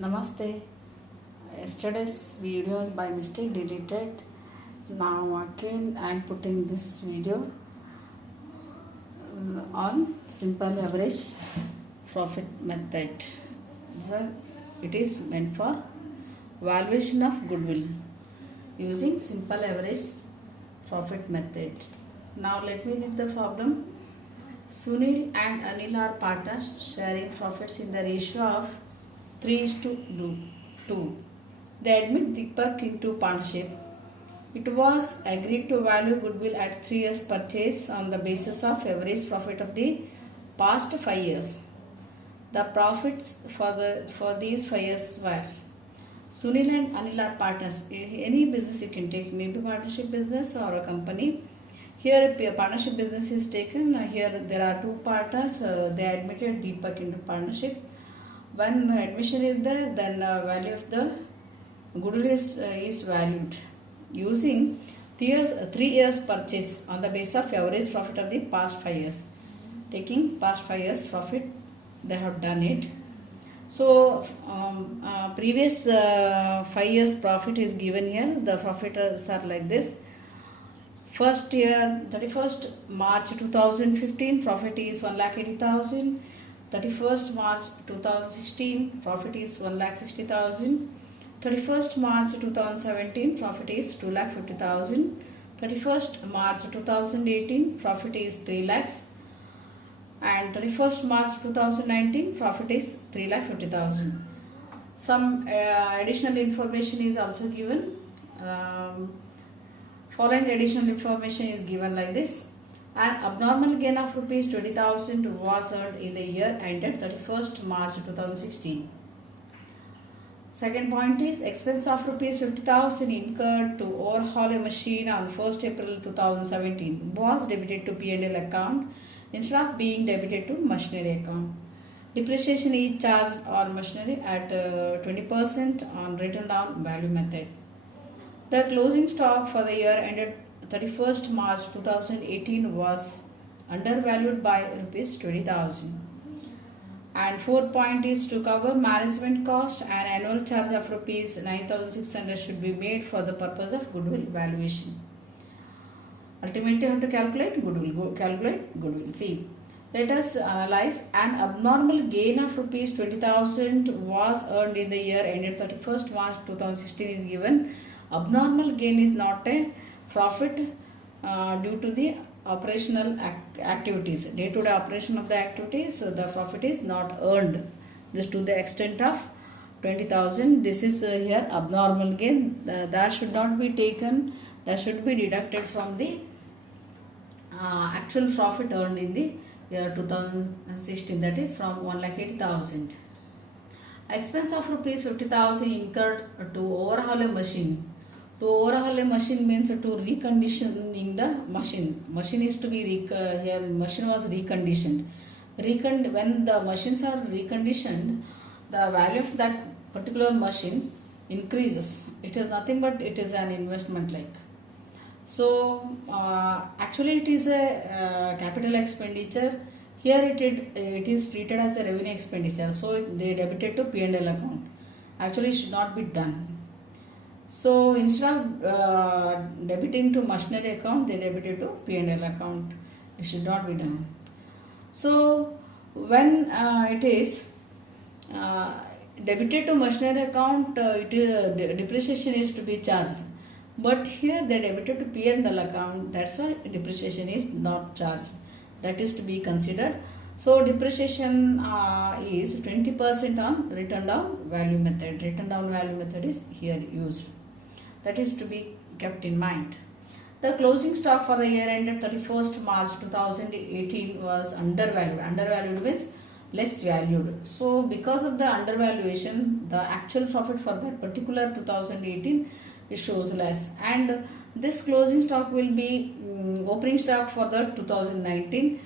Namaste. Yesterday's video is by mistake deleted. Now again I am putting this video on simple average profit method. So it is meant for valuation of goodwill using simple average profit method. Now let me read the problem. Sunil and Anil are partners sharing profits in the ratio of 3:2. They admit Deepak into partnership. It was agreed to value goodwill at 3 years purchase on the basis of average profit of the past 5 years. The profits for these 5 years were Sunil and Anil are partners. Any business you can take, maybe partnership business or a company. Here a partnership business is taken. Here there are two partners. They admitted Deepak into partnership. When admission is there, then value of the goodwill is valued using 3 years purchase on the basis of average profit of the past 5 years. Taking past 5 years profit, they have done it. So previous 5 years profit is given here. The profits are like this. First year, 31st March 2015, profit is 1,80,000. 31st March 2016, profit is 1,60,000. 31st March 2017, profit is 2,50,000. 31st March 2018, profit is 3 lakhs. And 31st March 2019, profit is 3,50,000. Some additional information is also given. Following additional information is given like this. An abnormal gain of rupees 20,000 was earned in the year ended 31st March 2016. Second point is expense of rupees 50,000 incurred to overhaul a machine on 1st April 2017 was debited to P&L account instead of being debited to machinery account. Depreciation is charged on machinery at 20% on written down value method. The closing stock for the year ended 31st March 2018 was undervalued by rupees 20,000. And fourth point is to cover management cost, an annual charge of rupees 9,600 should be made for the purpose of goodwill valuation. Ultimately, you have to calculate goodwill. See, let us analyze. An abnormal gain of rupees 20,000 was earned in the year ended 31st March 2016 is given. Abnormal gain is not a profit due to the operational activities. Day-to-day operation of the activities, the profit is not earned just to the extent of 20,000. This is here abnormal gain. That should not be taken. That should be deducted from the actual profit earned in the year 2016. That is from 1,80,000. Expense of rupees 50,000 incurred to overhaul a machine. To overhaul a machine means to reconditioning the machine. Machine is to be here. Machine was reconditioned. When the machines are reconditioned, the value of that particular machine increases. It is nothing but it is an investment like. So actually it is a capital expenditure. Here it is treated as a revenue expenditure. So they debited to P&L account. Actually it should not be done. So instead of debiting to machinery account, they debited to P&L account. It should not be done. So when it is debited to machinery account, depreciation is to be charged. But here they debited to P&L account. That's why depreciation is not charged. That is to be considered. So depreciation is 20% on written down value method. Written down value method is here used. That is to be kept in mind. The closing stock for the year ended 31st March 2018 was undervalued. Undervalued means less valued. So because of the undervaluation, the actual profit for that particular 2018 it shows less. And this closing stock will be opening stock for the 2019.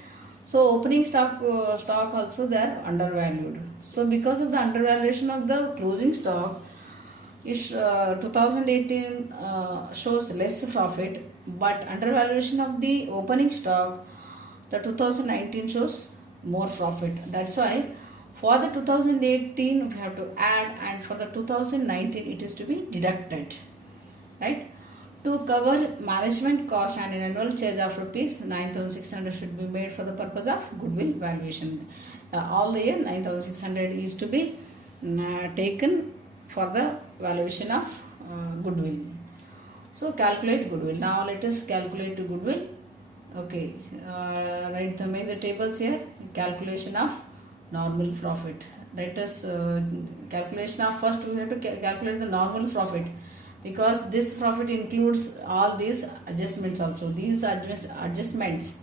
So opening stock also they are undervalued. So because of the undervaluation of the closing stock, 2018 shows less profit, but undervaluation of the opening stock, the 2019 shows more profit. That's why For the 2018 we have to add, and for the 2019 it is to be deducted, right? To cover management cost and an annual charge of rupees 9,600 should be made for the purpose of goodwill valuation. All the year 9,600 is to be taken for the valuation of goodwill. So calculate goodwill. Now let us calculate goodwill. Okay, write the tables here. Calculation of normal profit. Let us calculation of, first we have to calculate the normal profit, because this profit includes all these adjustments also. These adjustments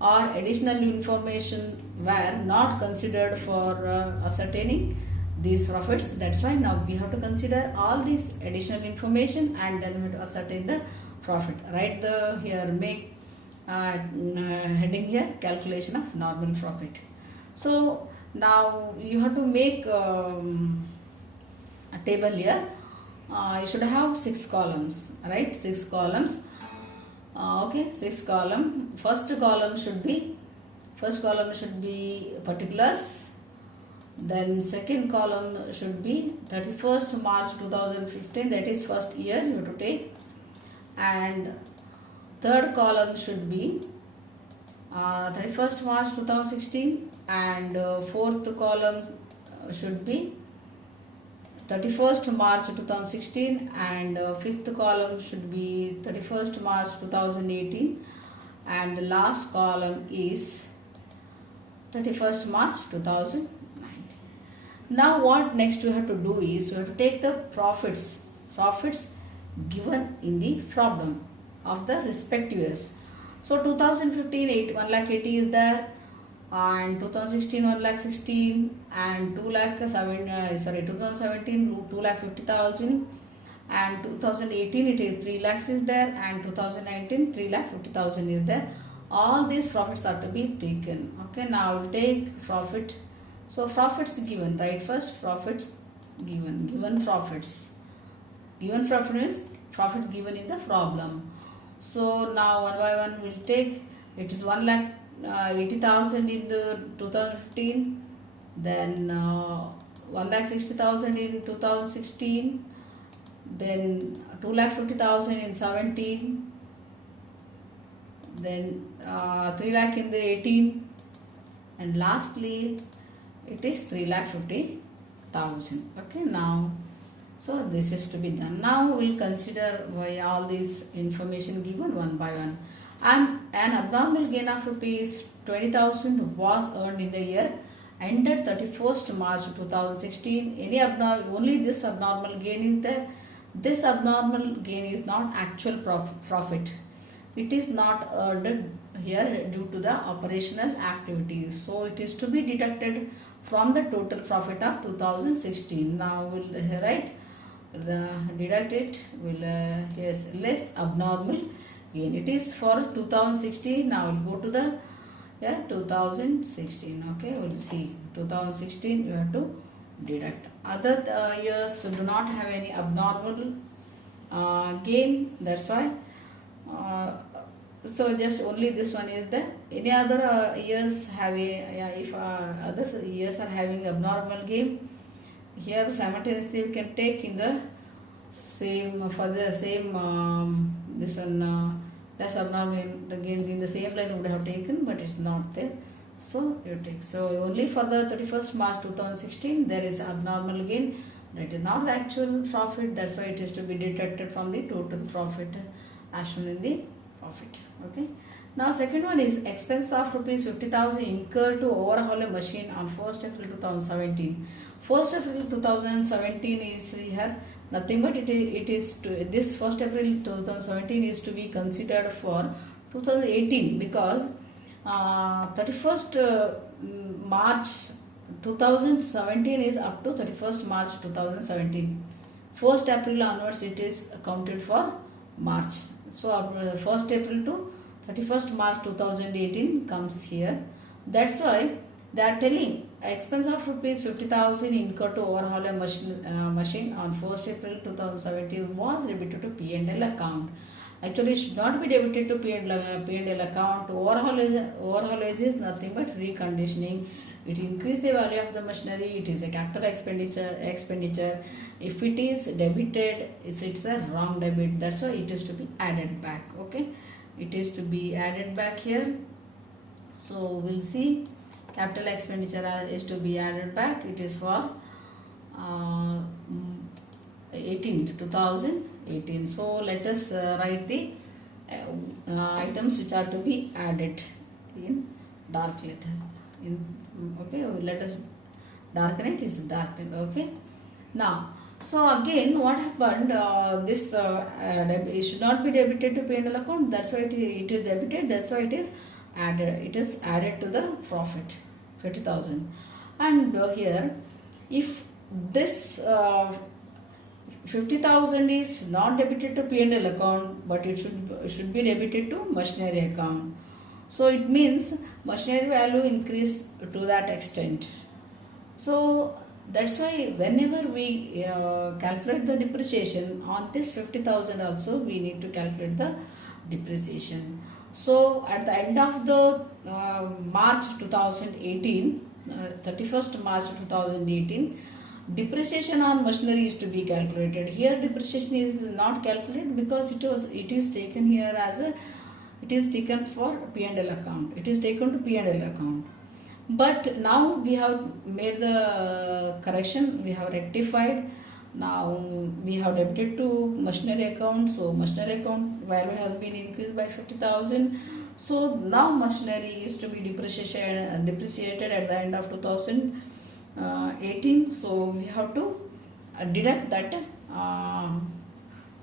or additional information were not considered for ascertaining these profits. That's why now we have to consider all these additional information and then we have to ascertain the profit. Write the here, make heading here, calculation of normal profit. So now you have to make a table here. You should have 6 columns, right? 6 columns. Okay, 6 column. First column should be particulars. Then second column should be 31st March 2015, that is first year you have to take. And third column should be 31st March 2016, and fourth column should be 31st March 2016, and fifth column should be 31st March 2018, and the last column is 31st March 2019. Now what next we have to do is we have to take the profits given in the problem of the respective years. So 2015 1,80,000 is there, and 2016 1,16,000, and 2017 2,50,000, and 2018 it is 3 lakhs is there, and 2019 3,50,000 is there. All these profits are to be taken. Okay, now we'll take profit. So profits given, right? First profits given profits is profits given in the problem. So now one by one we'll take. It is 1,80,000 in the 2015, then 1,60,000 in 2016, then 2,50,000 in 17, then 3 lakh in the 18, and lastly it is 3,50,000. Okay, now so this is to be done. Now we'll consider why all this information given one by one. And an abnormal gain of rupees 20,000 was earned in the year ended 31st March 2016. Only this abnormal gain is there. This abnormal gain is not actual profit. It is not earned here due to the operational activities. So it is to be deducted from the total profit of 2016. Now we'll write deduct it. Yes, less abnormal gain. It is for 2016. Now we'll go to the 2016. Okay, we'll see 2016 you have to deduct. Other years do not have any abnormal gain. That's why. So just only this one is there. Any other years have if other years are having abnormal gain, here simultaneously we can take in the same for the same this one less abnormal gains in the same line would have taken, but it's not there. So you take. So only for the 31st March 2016 there is abnormal gain. That is not the actual profit. That's why it is to be deducted from the total profit as shown in the profit. Okay. Now second one is expense of rupees 50,000 incurred to overhaul a machine on 1st April 2017. 1st April 2017 is here nothing but it is to, this 1st April 2017 is to be considered for 2018 because 31st March 2017 is up to 31st March 2017. 1st April onwards it is accounted for March. So 1st April to 31st March 2018 comes here. That's why they are telling expense of rupees 50,000 incurred to overhaul a machine on 1st April 2017 was debited to P&L account. Actually it should not be debited to P&L account. Overhaul is nothing but reconditioning. it increase the value of the machinery, it is a capital expenditure. If it is debited, it's a wrong debit, that's why it is to be added back. Okay, it is to be added back here. So we'll see capital expenditure is to be added back. It is for 2018. So let us write the items which are to be added in dark letter. Okay, let us darken it. Is darkened. Okay. Now, so again, what happened? This it should not be debited to P&L account. That's why it is debited. That's why it is added. It is added to the profit, 50,000. And here, if this 50,000 is not debited to P&L account, but it should be debited to machinery account. So it means machinery value increased to that extent. So that's why whenever we calculate the depreciation on this 50,000 also, we need to calculate the depreciation. So at the end of the March 2018, 31st March 2018, depreciation on machinery is to be calculated. Here depreciation is not calculated because it is taken here as a, it is taken for P&L account. It is taken to P&L account. But now we have made the correction, we have rectified. Now we have debited to machinery account. So machinery account value has been increased by 50,000. So now machinery is to be depreciated at the end of 2018. So we have to deduct that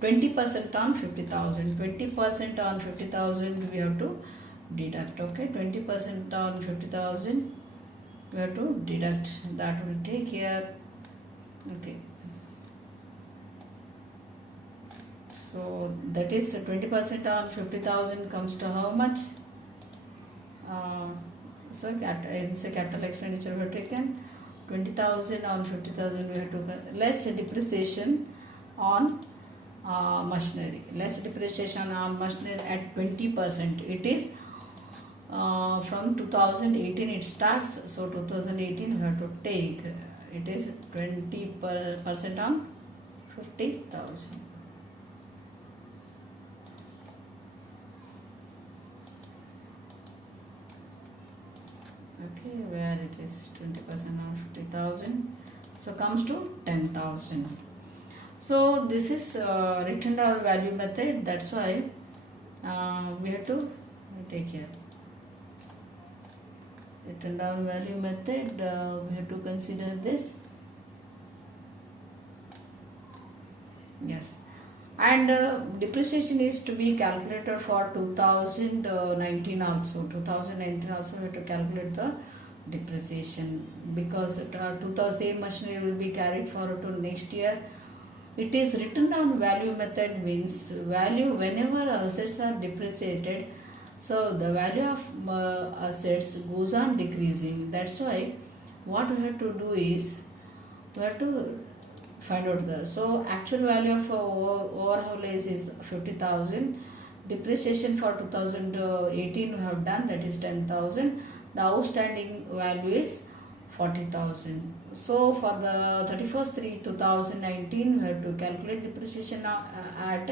20% on 50,000. 20% on 50,000 we have to deduct. Okay, 20% on 50,000 we have to deduct. That will take here. Okay, so that is 20% on 50,000 comes to how much? So it's a capital expenditure we have taken. 20,000 on 50,000 we have to less depreciation on machinery. Less depreciation on machinery at 20%. It is from 2018 it starts. So 2018 we have to take. It is 20% on 50,000. Okay, where it is 20% on 50,000, so comes to 10,000. So this is written down value method. That's why we have to take here written down value method. We have to consider this. Yes. And depreciation is to be calculated for 2019 also. 2019 also we have to calculate the depreciation because same machinery will be carried forward to next year. It is written down value method means value whenever assets are depreciated. So the value of assets goes on decreasing. That's why what we have to do is we have to find out the, so actual value of overhaul is 50,000. Depreciation for 2018 we have done, that is 10,000. The outstanding value is 40,000. So for the 31st/3/2019 we have to calculate depreciation at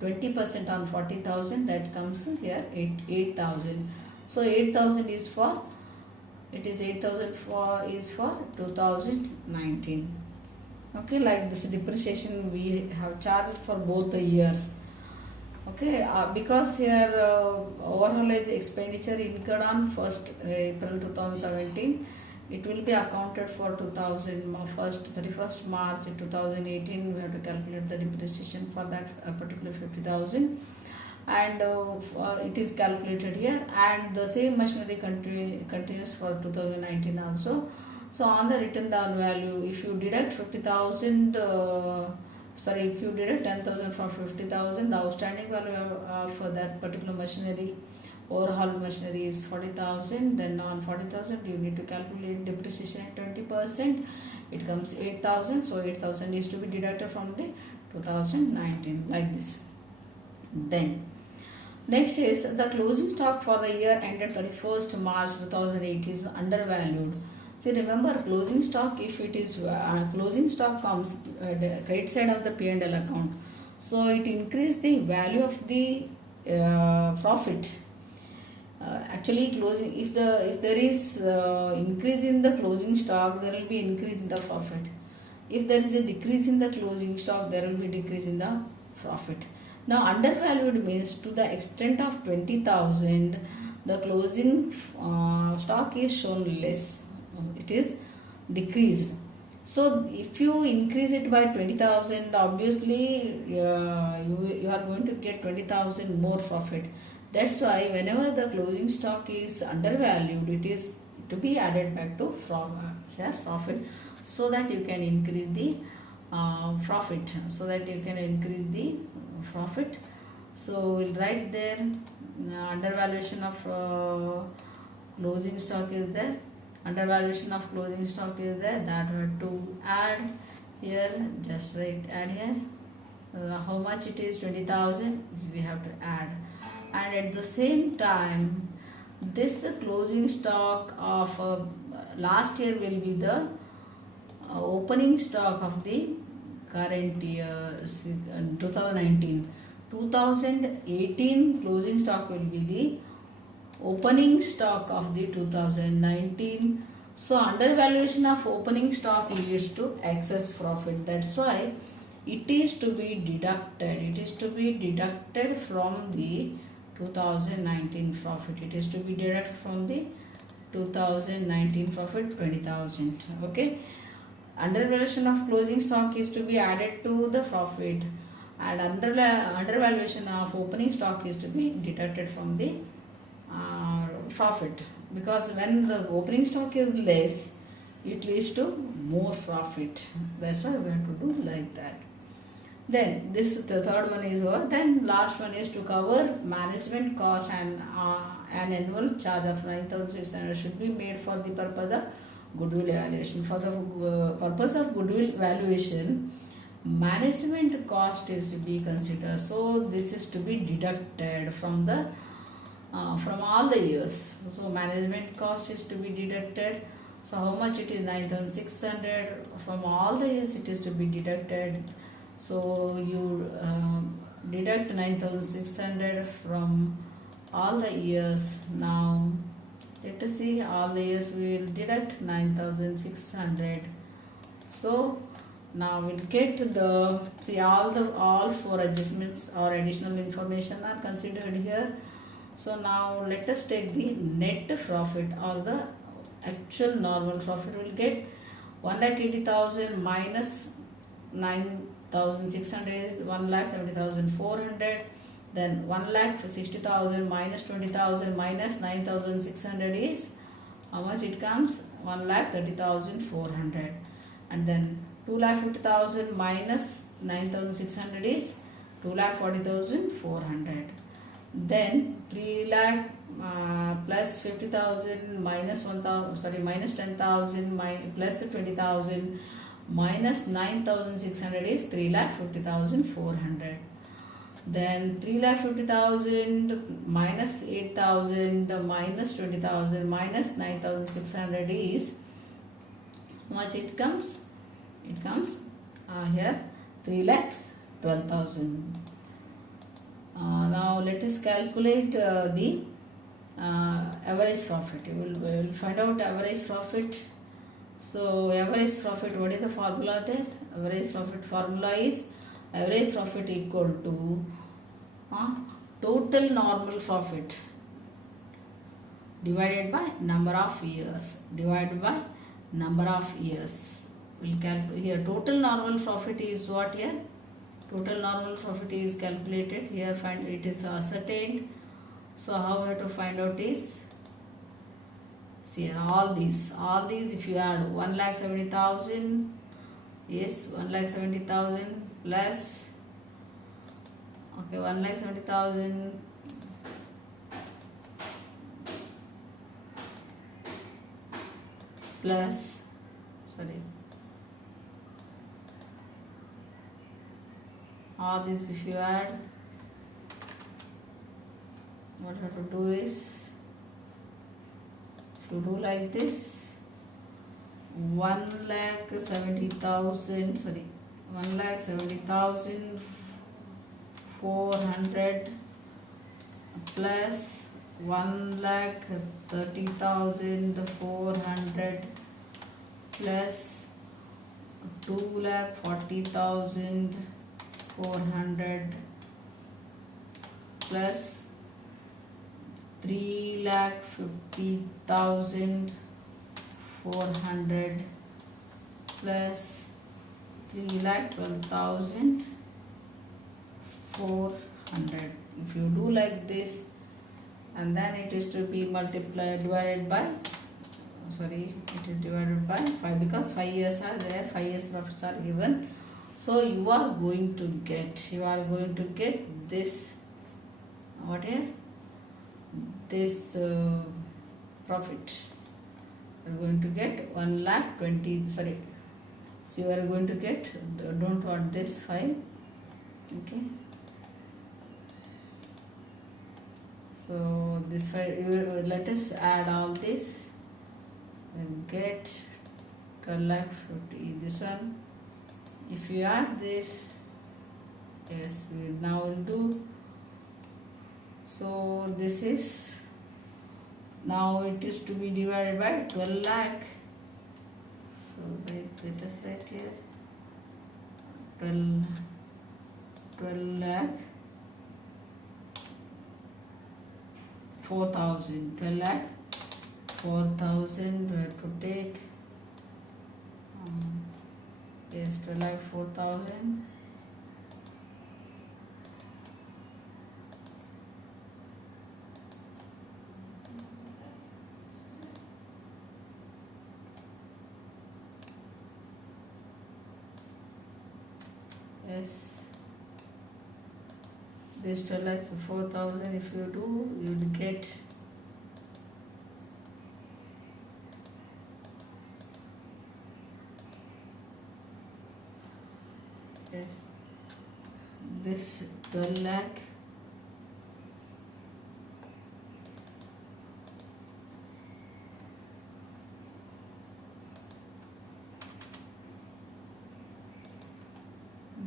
20% on 40,000. That comes here 8,000. So 8,000 is for, it is 8,000 for is for 2019. Okay, like this depreciation we have charged for both the years. Okay, because here overhaulage expenditure incurred on 1st April 2017, it will be accounted for 31st March 2018. We have to calculate the depreciation for that particular 50,000, and it is calculated here, and the same machinery continues for 2019 also. So on the written down value, if you deduct 50,000, if you deduct 10,000 from 50,000, the outstanding value for that particular machinery, overhaul machinery, is 40,000. Then on 40,000 you need to calculate depreciation at 20%. It comes 8,000. So 8,000 is to be deducted from the 2019, like this. Then next is the closing stock for the year ended 31st March 2018 is undervalued. See, remember closing stock, if it is closing stock comes the credit side of the P&L account, so it increase the value of the profit. Actually, closing, if there is increase in the closing stock, there will be increase in the profit. If there is a decrease in the closing stock, there will be decrease in the profit. Now, undervalued means to the extent of 20,000, the closing stock is shown less. It is decreased. So, if you increase it by 20,000, obviously you are going to get 20,000 more profit. That's why whenever the closing stock is undervalued, it is to be added back to profit, so that you can increase the profit. So we'll write there undervaluation of closing stock is there. Undervaluation of closing stock is there. That we have to add here. Just write add here. How much it is? 20,000. We have to add. And at the same time, this closing stock of last year will be the opening stock of the current year 2019. 2018 closing stock will be the opening stock of the 2019. So undervaluation of opening stock leads to excess profit. That's why it is to be deducted. It is to be deducted from the 2019 profit. It is to be deducted from the 2019 profit 20,000. Okay. Undervaluation of closing stock is to be added to the profit, and undervaluation of opening stock is to be deducted from the profit, because when the opening stock is less, it leads to more profit. That's why we have to do like that. Then this the third one is over. Then last one is to cover management cost, and an annual charge of 9,600 should be made for the purpose of goodwill evaluation. For the purpose of goodwill valuation, management cost is to be considered. So this is to be deducted from the from all the years. So management cost is to be deducted. So how much it is? 9,600. From all the years it is to be deducted. So you deduct 9,600 from all the years. Now let us see, all the years we will deduct 9,600. So now we'll get the, see, all four adjustments or additional information are considered here. So now let us take the net profit or the actual normal profit. We'll get 1,80,000 minus 9,600 is 1,70,400. Then 1,60,000 minus 20,000 minus 9,600 is how much it comes? 1,30,400. And then 2,50,000 minus 9,600 is 2,40,400. Then 3 lakh plus 50,000 minus 1,000, minus 10,000 plus 20,000 minus 9,600 is 3,50,400. Then 3,50,000 minus 8,000 minus 20,000 minus 9,600 is how much it comes? It comes here 3,12,000. Now let us calculate the average profit. We will find out average profit. So average profit, what is the formula there? Average profit formula is average profit equal to total normal profit divided by number of years. We'll calculate here. Total normal profit is what here? Total normal profit is calculated here. Find it is ascertained. So how we have to find out is, see here, all these if you add 1,70,000, yes, 1,70,000 plus, okay, 1,70,000 plus, sorry, all this if you add, what you have to do is, if you do like this, 1,70,000, sorry, 1,70,400 plus 1,30,400 plus 2,40,400 plus 3,50,400 plus 3,12,400. If you do like this, and then it is to be multiplied divided by, sorry, it is divided by 5 because 5 years are there, 5 years profits are given. So you are going to get this, what here, this profit. You are going to get 1,20,000, sorry, so you are going to get, don't want this 5, okay. So this 5, let us add all this and get 12,50,000. This one, if you add this, yes, we now will do. So this is, now it is to be divided by 12 lakh. So let us write here 12 lakh 4,000, 12 lakh 4,000. We have to take yes, 12 lakh 4,000. Yes, this 12 lakh 4,000, if you do, you will get yes, this 12 lakh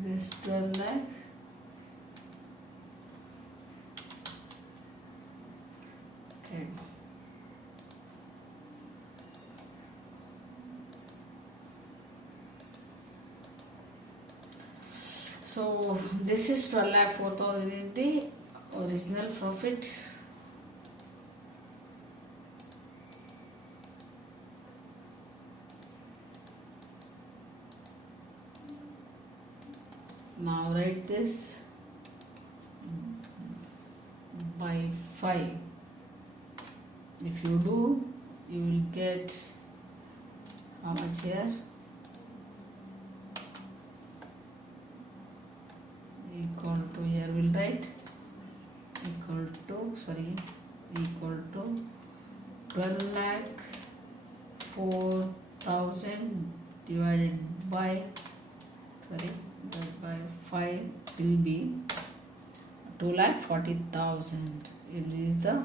this 12 lakh okay. So this is 12 lakh 4,000 is the original profit. Now write this by 5. If you do, you will get how much here? Equal to, here we'll write equal to 12 lakh 4,000 divided by 5 will be 2,40,000. It is the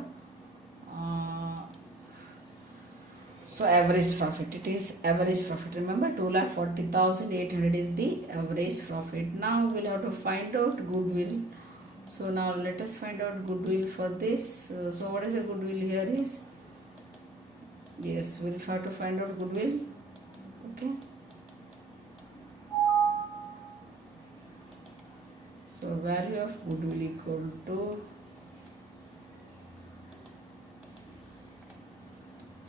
so average profit. It is average profit. Remember, 2,40,800 is the average profit. Now we'll have to find out goodwill. So now let us find out goodwill for this. So what is the goodwill here is? Yes, we'll have to find out goodwill. Okay. So value of goodwill equal to,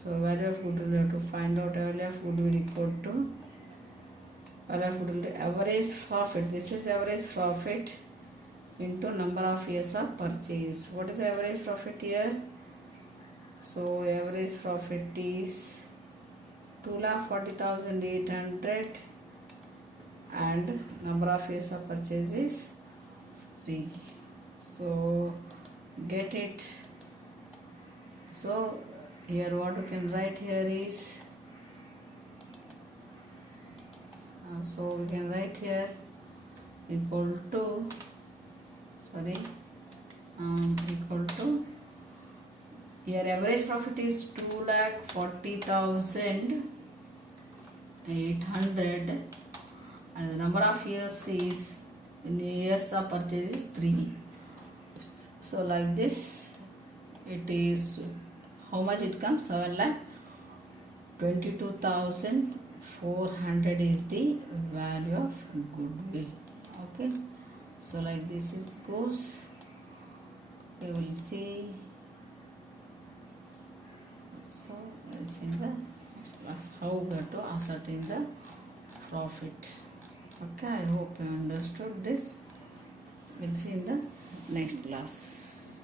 so value of goodwill we have to find out. Value of goodwill equal to value of goodwill, the average profit. This is average profit into number of years of purchase. What is the average profit here? So average profit is 2,40,800 and number of years of purchase is 3. So get it. So here what we can write here is, so we can write here equal to, equal to, here average profit is 2,40,000 800, and the number of years is, in the years of purchase is 3. So like this it is, how much it comes? 7,22,400 is the value of goodwill. Okay, so like this it goes. We will see. So let's see the next class how we have to ascertain the profit. Okay, I hope you understood this. We'll see in the next class.